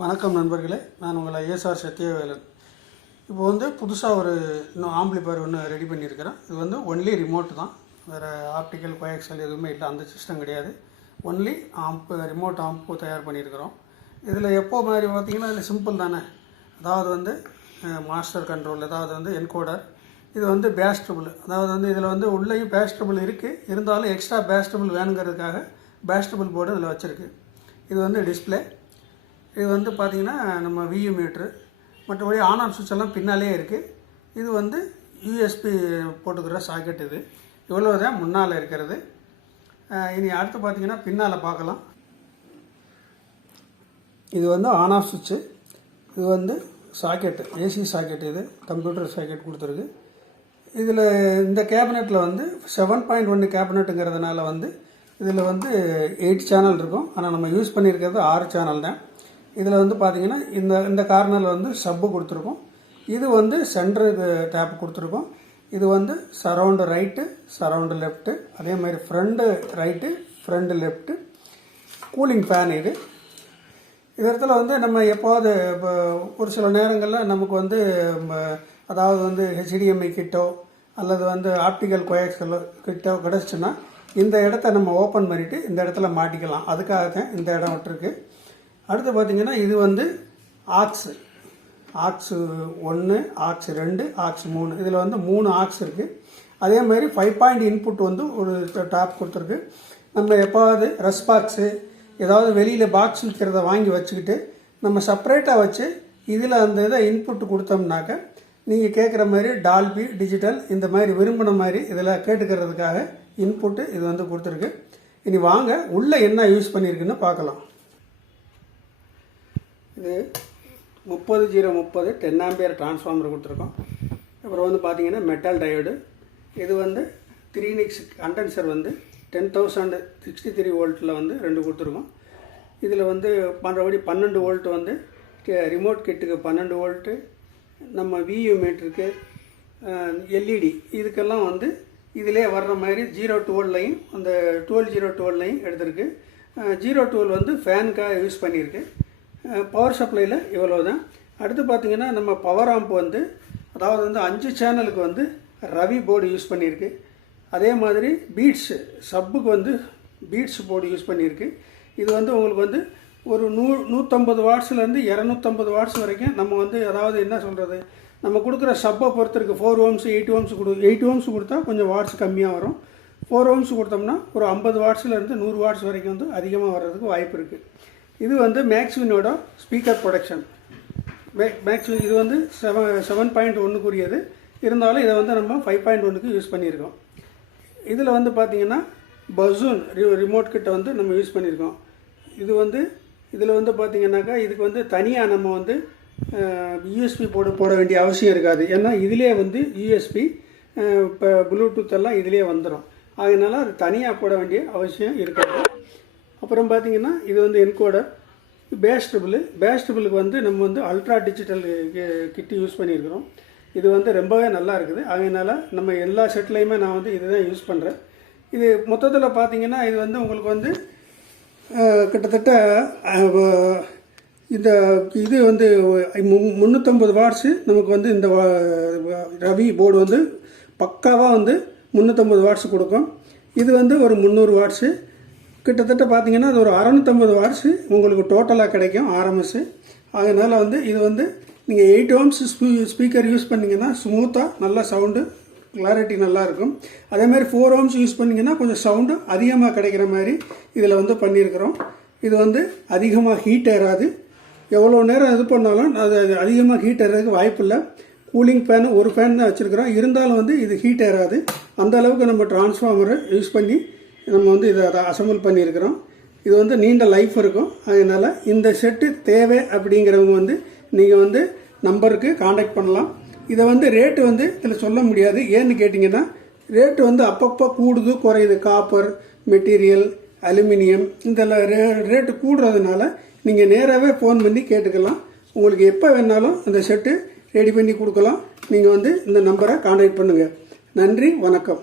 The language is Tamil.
வணக்கம் நண்பர்களே, நான் உங்கள் ISR சத்யவேலன். இப்போ வந்து புதுசாக ஒரு இன்னும் ஆம்பிளிஃபயர் ஒன்று ரெடி பண்ணியிருக்கிறேன். இது வந்து ஒன்லி ரிமோட் தான், வேறு ஆப்டிக்கல் கோஆக்சியல் எதுவுமே இல்லை, அந்த சிஸ்டம் கிடையாது. ஒன்லி ரிமோட் ஆம்பு தயார் பண்ணியிருக்கிறோம். இதில் எப்போ மாதிரி பார்த்திங்கன்னா இதில் சிம்பிள் தானே. அதாவது வந்து மாஸ்டர் கண்ட்ரோல், அதாவது வந்து என்கோடர். இது வந்து பேஸ்டபிள், அதாவது வந்து இதில் வந்து உள்ளேயும் பேஸ்டபிள் இருக்குது, இருந்தாலும் எக்ஸ்ட்ரா பேஸ்டபிள் வேணுங்கிறதுக்காக பேஸ்டபிள் போர்டு இதில் வச்சுருக்கு. இது வந்து டிஸ்பிளே. இது வந்து பார்த்திங்கன்னா நம்ம வியூ மீட்ரு, மற்றபடி ஆன் ஆஃப் சுவிட்ச் எல்லாம் பின்னாலே இருக்குது. இது வந்து யூஎஸ்பி போட்டுக்கிற சாக்கெட். இது இவ்வளோ தான் முன்னால் இருக்கிறது. இனி அடுத்து பார்த்திங்கன்னா பின்னால் பார்க்கலாம். இது வந்து ஆன் ஆஃப் சுவிட்சு, இது வந்து சாக்கெட்டு, ஏசி சாக்கெட், இது கம்ப்யூட்டர் சாக்கெட் கொடுத்துருக்கு. இதில் இந்த கேபினெட்டில் வந்து 7.1 கேபினெட்டுங்கிறதுனால வந்து இதில் வந்து 8 சேனல் இருக்கும். ஆனால் நம்ம யூஸ் பண்ணியிருக்கிறது 6 சேனல் தான். இதில் வந்து பார்த்திங்கன்னா இந்த கார்னரில் வந்து சப்பு கொடுத்துருக்கோம். இது வந்து சென்டருக்கு டேப் கொடுத்துருக்கோம். இது வந்து சரவுண்டு ரைட்டு, சரவுண்டு லெஃப்ட்டு, அதே மாதிரி front right, front left. Cooling fan இது. இடத்துல வந்து நம்ம எப்போது இப்போ ஒரு சில நேரங்களில் நமக்கு வந்து அதாவது வந்து HDMI கிட்டோ அல்லது வந்து ஆப்டிக்கல் கோஆக்சியல் கிட்டோ கிடச்சின்னா இந்த இடத்த நம்ம ஓப்பன் பண்ணிவிட்டு இந்த இடத்துல மாட்டிக்கலாம். அதுக்காக தான் இந்த இடம் விட்டுருக்கு. அடுத்து பார்த்திங்கன்னா இது வந்து ஆக்ஸு 1, ஆக்ஸ் 2, ஆக்ஸ் 3. இதில் வந்து 3 ஆக்ஸ் இருக்குது. அதே மாதிரி 5 பாயிண்ட் இன்புட் வந்து ஒரு டாப் கொடுத்துருக்கு. நம்ம எப்போது ரஸ் பாக்ஸு ஏதாவது வெளியில் பாக்ஸ் விற்கிறத வாங்கி வச்சுக்கிட்டு நம்ம செப்பரேட்டாக வச்சு இதில் அந்த இதை இன்புட் கொடுத்தோம்னாக்க நீங்கள் கேட்குற மாதிரி டால்பி டிஜிட்டல் இந்த மாதிரி விரும்பின மாதிரி இதில் கேட்டுக்கிறதுக்காக இன்புட்டு இது வந்து கொடுத்துருக்கு. இனி வாங்க உள்ளே என்ன யூஸ் பண்ணியிருக்குன்னு பார்க்கலாம். இது 30-030 10 ஆம்பியர் டிரான்ஸ்ஃபார்மர் கொடுத்துருக்கோம். அப்புறம் வந்து பார்த்திங்கன்னா மெட்டல் டயோடு. இது வந்து 3 கண்டென்சர் வந்து 10,063 வோல்ட்டில் வந்து 2 கொடுத்துருக்கோம். இதில் வந்து மற்றபடி 12 வோல்ட் வந்து ரிமோட் கிட்டுக்கு 12 வோல்ட்டு, நம்ம வியூ மீட்டருக்கு, LED இதுக்கெல்லாம் வந்து இதிலே வர்ற மாதிரி 0-12 லைன், அந்த 12-0-12 லைன் எடுத்திருக்கு. 0-12 வந்து ஃபேனுக்காக யூஸ் பண்ணியிருக்கு. பவர் சப்ளையில் இவ்வளோ தான். அடுத்து பார்த்திங்கன்னா நம்ம பவர் ஆம்ப் வந்து அதாவது வந்து 5 சேனலுக்கு வந்து ரவி போர்டு யூஸ் பண்ணியிருக்கு. அதே மாதிரி பீட்ஸு சப்புக்கு வந்து பீட்ஸ் போர்டு யூஸ் பண்ணியிருக்கு. இது வந்து உங்களுக்கு வந்து ஒரு 150 வாட்ஸ்லேருந்து 250 வாட்ஸ் வரைக்கும் நம்ம வந்து அதாவது என்ன சொல்கிறது, நம்ம கொடுக்குற சப்பை பொறுத்திருக்கு. 4 ஓம்ஸ் 8 ஓம்ஸ் 8 ஓம்ஸ் கொடுத்தா கொஞ்சம் வாட்ஸ் கம்மியாக வரும். 4 ஓம்ஸ் கொடுத்தோம்னா ஒரு 50 வாட்ஸ்லேருந்து 100 வாட்ஸ் வரைக்கும் வந்து அதிகமாக வர்றதுக்கு வாய்ப்பு இருக்குது. இது வந்து மேக்ஸ்வினோட ஸ்பீக்கர் ப்ரொடக்ஷன். மேக்ஸ்வின் இது வந்து 7.1க்குரியது, இருந்தாலும் இதை வந்து நம்ம 5.1க்கு யூஸ் பண்ணியிருக்கோம். இதில் வந்து பார்த்திங்கன்னா பசூன் ரிமோட் கிட்ட வந்து நம்ம யூஸ் பண்ணியிருக்கோம். இது வந்து இதில் வந்து பார்த்திங்கனாக்கா இதுக்கு வந்து தனியாக நம்ம வந்து யூஎஸ்பி போட வேண்டிய அவசியம் இருக்காது. ஏன்னா இதிலே வந்து யூஎஸ்பி இப்போ ப்ளூடூத் எல்லாம் இதிலே வந்துடும். அதனால் அது தனியாக போட வேண்டிய அவசியம் இருக்காது. அப்புறம் பார்த்திங்கன்னா இது வந்து என்கோடர். பேஸ்டபிளுக்கு வந்து நம்ம வந்து அல்ட்ரா டிஜிட்டல் கிட்டு யூஸ் பண்ணியிருக்கிறோம். இது வந்து ரொம்பவே நல்லா இருக்குது. அதனால் நம்ம எல்லா செட்லேயுமே நான் வந்து இதுதான் யூஸ் பண்ணுறேன். இது மொத்தத்தில் பார்த்திங்கன்னா இது வந்து உங்களுக்கு வந்து கிட்டத்தட்ட இந்த இது வந்து 350 வாட்ஸு நமக்கு வந்து இந்த ரவி போர்டு வந்து பக்காவாக வந்து 350 வாட்ஸ் கொடுக்கும். இது வந்து ஒரு 300 வாட்ஸு கிட்டத்தட்ட பார்த்திங்கன்னா அது ஒரு 650 வாட்ஸு உங்களுக்கு டோட்டலாக கிடைக்கும் ஆர்எம்எஸ்ஸு. அதனால் வந்து இது வந்து நீங்கள் 8 ஓம்ஸ் ஸ்பீக்கர் யூஸ் பண்ணிங்கன்னா ஸ்மூத்தாக நல்லா சவுண்டு கிளாரிட்டி நல்லாயிருக்கும். அதேமாதிரி 4 ஓம்ஸ் யூஸ் பண்ணிங்கன்னா கொஞ்சம் சவுண்டு அதிகமாக கிடைக்கிற மாதிரி இதில் வந்து பண்ணியிருக்கிறோம். இது வந்து அதிகமாக ஹீட் ஏறாது. எவ்வளோ நேரம் இது பண்ணாலும் அது அதிகமாக ஹீட் ஏறதுக்கு வாய்ப்பு இல்லை. கூலிங் ஃபேனு ஒரு ஃபேன் தான் வச்சுருக்கிறோம், இருந்தாலும் வந்து இது ஹீட் ஏறாது. அந்த அளவுக்கு நம்ம டிரான்ஸ்ஃபார்மரை யூஸ் பண்ணி நம்ம வந்து இதை அசம்பிள் பண்ணியிருக்கிறோம். இது வந்து நீண்ட லைஃப் இருக்கும். அதனால் இந்த செட்டு தேவை அப்படிங்கிறவங்க வந்து நீங்கள் வந்து நம்பருக்கு காண்டாக்ட் பண்ணலாம். இதை வந்து ரேட்டு வந்து இதில் சொல்ல முடியாது. ஏன்னு கேட்டிங்கன்னா ரேட்டு வந்து அப்பப்போ கூடுது குறையுது. காப்பர் மெட்டீரியல், அலுமினியம் இதெல்லாம் ரேட்டு கூடுறதுனால நீங்கள் நேராகவே ஃபோன் பண்ணி கேட்டுக்கலாம். உங்களுக்கு எப்போ வேணாலும் அந்த செட்டு ரெடி பண்ணி கொடுக்கலாம். நீங்கள் வந்து இந்த நம்பரை காண்டாக்ட் பண்ணுங்கள். நன்றி, வணக்கம்.